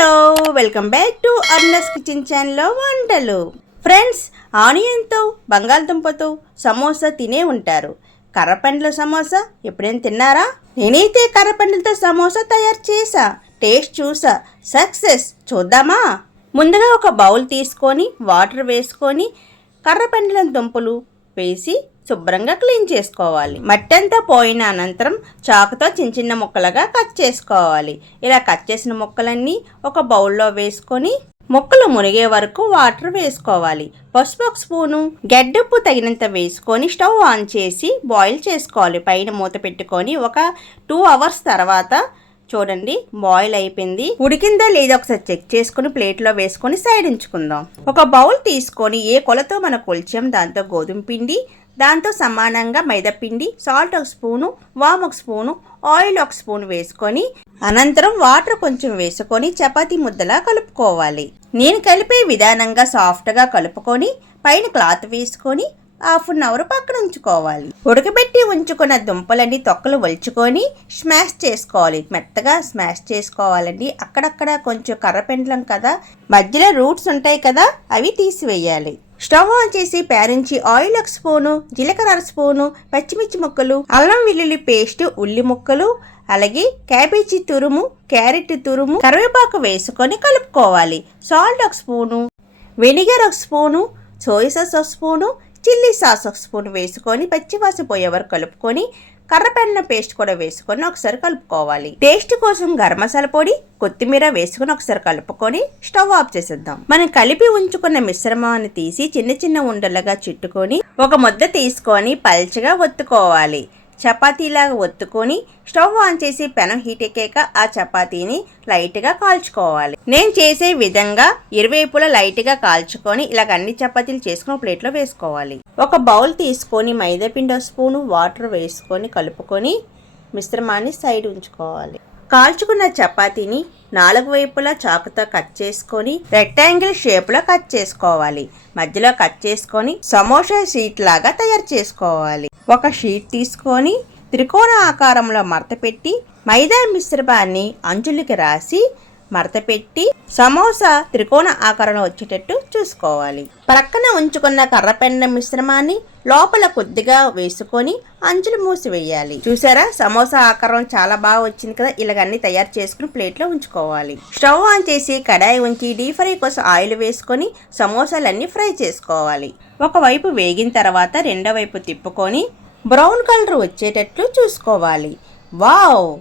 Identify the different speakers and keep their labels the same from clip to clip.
Speaker 1: Hello welcome back to అర్నస్ kitchen ఛానల్లో వంటలు. Friends ఆనియన్తో బంగాళదుంపతో samosa తినే ఉంటారు. కర్రపండ్ల సమోసా ఎప్పుడైనా తిన్నారా? నేనైతే కర్రపండ్లతో సమోసా తయారు చేసా టేస్ట్ చూసా సక్సెస్. చూద్దామా? ముందుగా ఒక బౌల్ తీసుకొని వాటర్ వేసుకొని కర్రపండ్ల దుంపలు వేసి శుభ్రంగా క్లీన్ చేసుకోవాలి. మట్టి అంతా పోయిన అనంతరం చాకుతో చిన్న చిన్న ముక్కలుగా కట్ చేసుకోవాలి. ఇలా కట్ చేసిన ముక్కలన్నీ ఒక బౌల్లో వేసుకొని ముక్కలు మునిగే వరకు వాటర్ వేసుకోవాలి. పసుపు ఒక స్పూను గడ్డప్పు తగినంత వేసుకొని స్టవ్ ఆన్ చేసి బాయిల్ చేసుకోవాలి. పైన మూత పెట్టుకొని ఒక టూ అవర్స్ తర్వాత చూడండి బాయిల్ అయిపోయింది. ఉడికిందా లేదా ఒకసారి చెక్ చేసుకుని ప్లేట్లో వేసుకొని సైడ్ ఉంచుకుందాం. ఒక బౌల్ తీసుకొని ఏ కొలతో మనం కొలిచాం దాంతో గోధుమ పిండి దాంతో సమానంగా మైదా పిండి సాల్ట్ ఒక స్పూను వామ్ ఒక స్పూను ఆయిల్ ఒక స్పూన్ వేసుకొని అనంతరం వాటర్ కొంచెం వేసుకొని చపాతీ ముద్దలా కలుపుకోవాలి. నేను కలిపే విధానంగా సాఫ్ట్గా కలుపుకొని పైన క్లాత్ వేసుకొని హాఫ్ అన్ అవర్ పక్కన ఉంచుకోవాలి. ఉడకబెట్టి ఉంచుకున్న దుంపలన్నీ తొక్కలు వలుచుకొని స్మాష్ చేసుకోవాలి. మెత్తగా స్మాష్ చేసుకోవాలండి. అక్కడక్కడ కొంచెం కర్రపెండలం కదా. మధ్యలో రూట్స్ ఉంటాయి కదా అవి తీసివేయాలి. స్టవ్ ఆన్ చేసి పేరించి ఆయిల్ ఒక స్పూను జీలకర్ర స్పూను పచ్చిమిర్చి ముక్కలు అల్లం వెల్లుల్లి పేస్ట్ ఉల్లి ముక్కలు అలాగే క్యాబేజీ తురుము క్యారెట్ తురుము కరివేపాకు వేసుకొని కలుపుకోవాలి. సాల్ట్ ఒక స్పూను వెనిగర్ ఒక స్పూను సోయా సాస్ ఒక స్పూను చిల్లీ సాస్ ఒక స్పూన్ వేసుకొని పచ్చివాసన పోయే వరకు కలుపుకొని కర్రపెన్న పేస్ట్ కూడా వేసుకొని ఒకసారి కలుపుకోవాలి. టేస్ట్ కోసం గరం మసాలా పొడి కొత్తిమీర వేసుకొని ఒకసారి కలుపుకొని స్టవ్ ఆఫ్ చేసేద్దాం. మనం కలిపి ఉంచుకున్న మిశ్రమాన్ని తీసి చిన్న చిన్న ఉండలుగా చుట్టుకొని ఒక ముద్ద తీసుకొని పల్చగా ఒత్తుకోవాలి. చపాతీలాగా ఒత్తుకొని స్టవ్ ఆన్ చేసి పెనం హీట్ ఎక్కాక ఆ చపాతీని లైట్గా కాల్చుకోవాలి. నేను చేసే విధంగా ఇరువైపులా లైట్గా కాల్చుకొని ఇలాగ అన్ని చపాతీలు చేసుకుని ప్లేట్లో వేసుకోవాలి. ఒక బౌల్ తీసుకొని మైదా పిండి స్పూను వాటర్ వేసుకొని కలుపుకొని మిశ్రమాన్ని సైడ్ ఉంచుకోవాలి. కాల్చుకున్న చపాతీని నాలుగు వైపులా చాకుతో కట్ చేసుకొని రెక్టాంగిల్ షేప్లో కట్ చేసుకోవాలి. మధ్యలో కట్ చేసుకొని సమోసా షీట్ లాగా తయారు చేసుకోవాలి. ఒక షీట్ తీసుకొని త్రికోణ ఆకారంలో మడతపెట్టి మైదా మిశ్రమాన్ని అంచులకి రాసి మరతపెట్టి సమోసా త్రికోణ ఆకారంలో వచ్చేటట్టు చూసుకోవాలి. ప్రక్కన ఉంచుకున్న కర్రపెండ మిశ్రమాన్ని లోపల కొద్దిగా వేసుకొని అంచులు మూసివేయాలి. చూసారా? సమోసా ఆకారం చాలా బాగా వచ్చింది కదా? ఇలాగన్నీ తయారు చేసుకుని ప్లేట్లో ఉంచుకోవాలి. స్టవ్ ఆన్ చేసి కడాయి ఉంచి డీప్ ఫ్రై కోసం ఆయిల్ వేసుకొని సమోసాలన్నీ ఫ్రై చేసుకోవాలి. ఒకవైపు వేగిన తర్వాత రెండో వైపు తిప్పుకొని బ్రౌన్ కలర్ వచ్చేటట్లు చూసుకోవాలి. వావ్!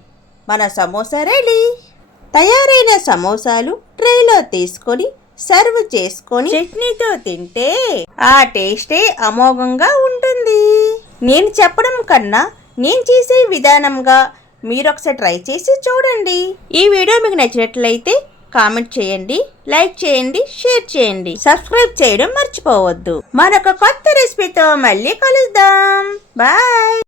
Speaker 1: మన సమోసా రెడీ! తయారైన సమోసాలు ట్రేలో తీసుకొని సర్వ్ చేసుకొని చట్నీతో తింటే ఆ టేస్టే అమోఘంగా ఉంటుంది. నేను చెప్పడం కన్నా నేను చేసే విధానంగా మీరు ఒకసారి ట్రై చేసి చూడండి. ఈ వీడియో మీకు నచ్చినట్లయితే కామెంట్ చేయండి లైక్ చేయండి షేర్ చేయండి. సబ్స్క్రైబ్ చేయడం మర్చిపోవద్దు. మరొక కొత్త రెసిపీతో మళ్ళీ కలుద్దాం. బాయ్.